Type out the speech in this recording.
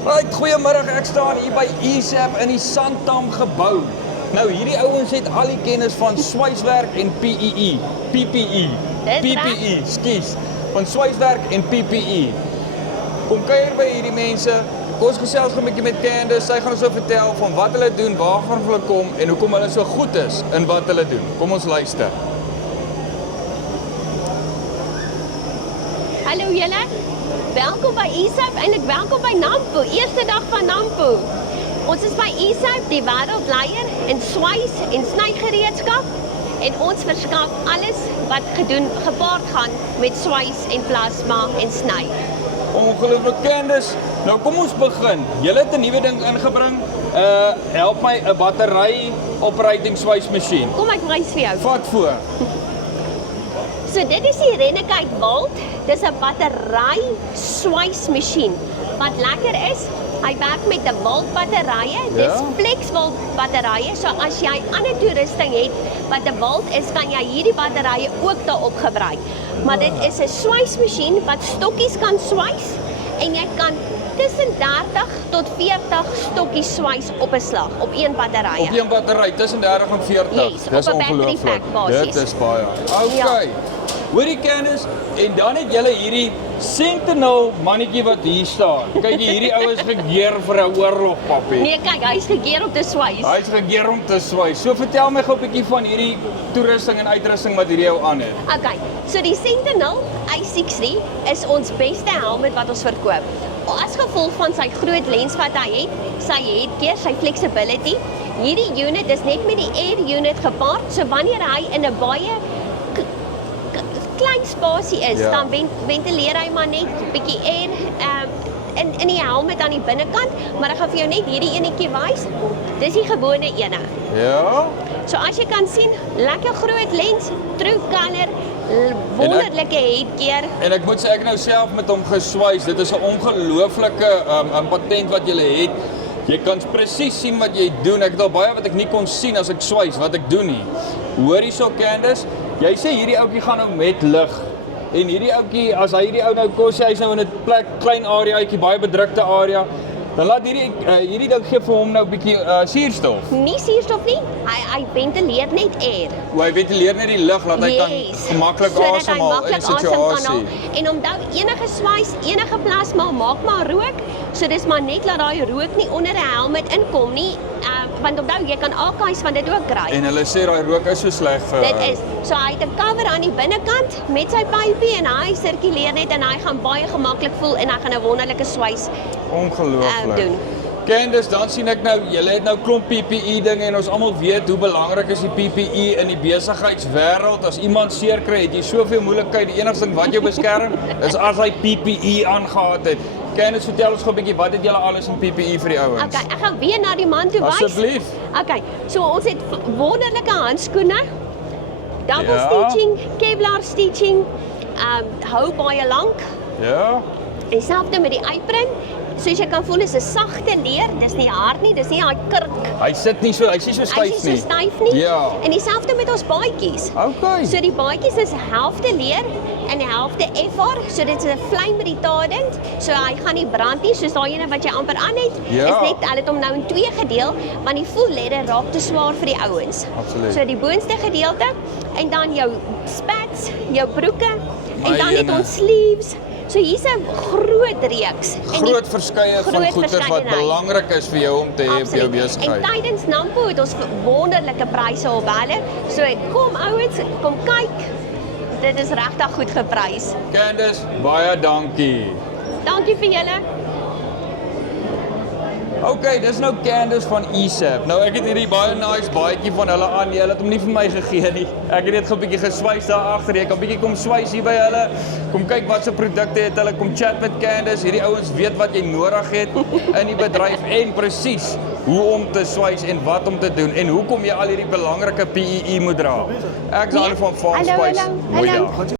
Right, goeiemiddag, ek staan hier by ESAP in die Sandtam gebou. Nou, hierdie ouens het al die kennis van swyswerk en PPE. PPE, skus. Van swyswerk en PPE. Kom kuier by hierdie mense. Kom ons gesels gou 'n bietjie met Candace. Sy gaan ons so vertel van wat hulle doen, waarvan hulle kom en hoekom hulle so goed is in wat hulle doen. Kom ons luister. Hallo julle, welkom by ESAP en ek welkom by NAMPO, eerste dag van NAMPO. Ons is by ESAP, die wêreldleier in swys en snygereedskap en ons verskaf alles wat gepaard gaan met swys en plasma en sny. Ongelooflik, Candace. Nou kom ons begin. Julle het 'n nuwe ding ingebring. Help my 'n battery operating swysmasjien. Kom ek wys vir jou. Vat voor. So dit is die Renegade Volt. Dis 'n battery swysmasjien. Wat lekker is, hy werk met 'n Volt batterye. Dis Flex Volt batterye. So as jy ander toerusting het wat 'n Volt is, kan jy hierdie batterye ook daarop gebruik. Maar dit is 'n swysmasjien wat stokkies kan swys en jy kan tussen 30 tot 40 stokkies swys op 'n slag op een batterye. Op een battery tussen 30 en 40. Yes, Dis op 'n battery ongelooflik. pack basis. Dit is baie. Okay. Hoorie Candace, en dan het julle hierdie Sentinel mannetjie wat hier staan. Kyk hierdie ou is gegeer vir 'n oorlog, papi. Nee, kyk, hy's gekeer om te swys. Hy's gegeer om te swys. So vertel my gou 'n bietjie van hierdie toerusting en uitrusting wat hierdie ou aan het. Okay, so die Sentinel A60 is ons beste helmet wat ons verkoop. As gevolg van sy groot lens wat hy het, sy headgear, sy flexibility. Hierdie unit is net met die air unit gepaard, so wanneer hy in 'n baie klein spasie is, dan ventileer hy maar net 'n bietjie air in die helmet aan die binnekant, maar ek gaan vir jou net hierdie enetjie wys. Dis die gewone ene. Ja. So as jy kan sien, lekker groot lens, true color, wonderlike headgear. En ek moet sê ek nou self met hom geswys. Dit is 'n ongelooflike patent wat jy het. Jy kan presies sien wat jy doen. Ek het al baie wat ek nie kon sien as ek swys wat ek doen nie. Hoor hierso Candace, jy sê hierdie ouetjie gaan nou met lig. En hierdie ouetjie, as hy hierdie ou nou kos, hy's nou in 'n plek klein areaatjie, baie bedrukte area, dan laat hierdie ding gee vir hom nou 'n bietjie suurstof. Nie suurstof nie, hy ventileer net air. Hy ventileer net die lug laat hy kan gemaklik asemhaal in 'n situasie. En onthou, enige swys, enige plasma maak maar rook, so dis maar net laat daai rook nie onder 'n helmet inkom nie, want onthou jy kan AK's van dit ook kry. En hulle sê daai rook is so sleg vir dit is. So hy het 'n cover aan die binnekant met sy pypie en hy sirkuleer net en hy gaan baie gemaklik voel en hy gaan 'n wonderlike swys doen. Candace, dan sien ek nou, julle het nou klomp PPE dinge en ons almal weet hoe belangrik is die PPE in die besigheidswêreld. As iemand seer kry, het jy soveel moeilikheid. Die enigste ding wat jou beskerm is as hy PPE aangehad het. Candace, vertel ons gou 'n bietjie, wat het julle alles in PPE vir die ouens? Okay, ek gaan weer na die man toe wys. Asseblief. Okay, so ons het wonderlike handskoene, double stitching, Kevlar stitching, hou baie lank. Ja. Dieselfde met die apron. Soos jy kan voel, is 'n sagte leer, dis nie hard nie, dis nie daai kurk. Hy's nie so styf nie. Hy's nie so styf nie. Ja. En dieselfde met ons baadjies. Okay. So die baadjies is helfte leer en die helfte FR, so dit is 'n flame retardant, so hy gaan nie brand nie, soos daai ene wat jy amper aan het. Is net hulle het hom nou in 2 gedeel, want die voelledder raak te swaar vir die ouens. Absoluut. So die boonste gedeelte en dan jou spats, jou broeke en dan net ons sleeves. So hier's 'n groot reeks. Groot verskeie van goeder wat belangrik is vir jou om te hê vir jou besigheid. En tydens NAMPO het ons wonderlike pryse op hulle. So kom ouens, kom kyk. Dit is regtig goed geprys. Candace, baie dankie. Dankie vir julle. Okay, dis nou Candace van ESAP. Nou ek het hierdie baie nice baadjie van hulle aan. Hulle het hom nie vir my gegee nie. Ek het net gou 'n bietjie geswys daar agter. Jy kan bietjie kom swys hier by hulle. Kom kyk wat se produkte het hulle. Kom chat met Candace. Hierdie ouens weet wat jy nodig het in die bedryf en presies hoe om te swys en wat om te doen en hoekom jy al hierdie belangrike PPE moet dra. Ek is Alf van Farm Spice. Mooi dag.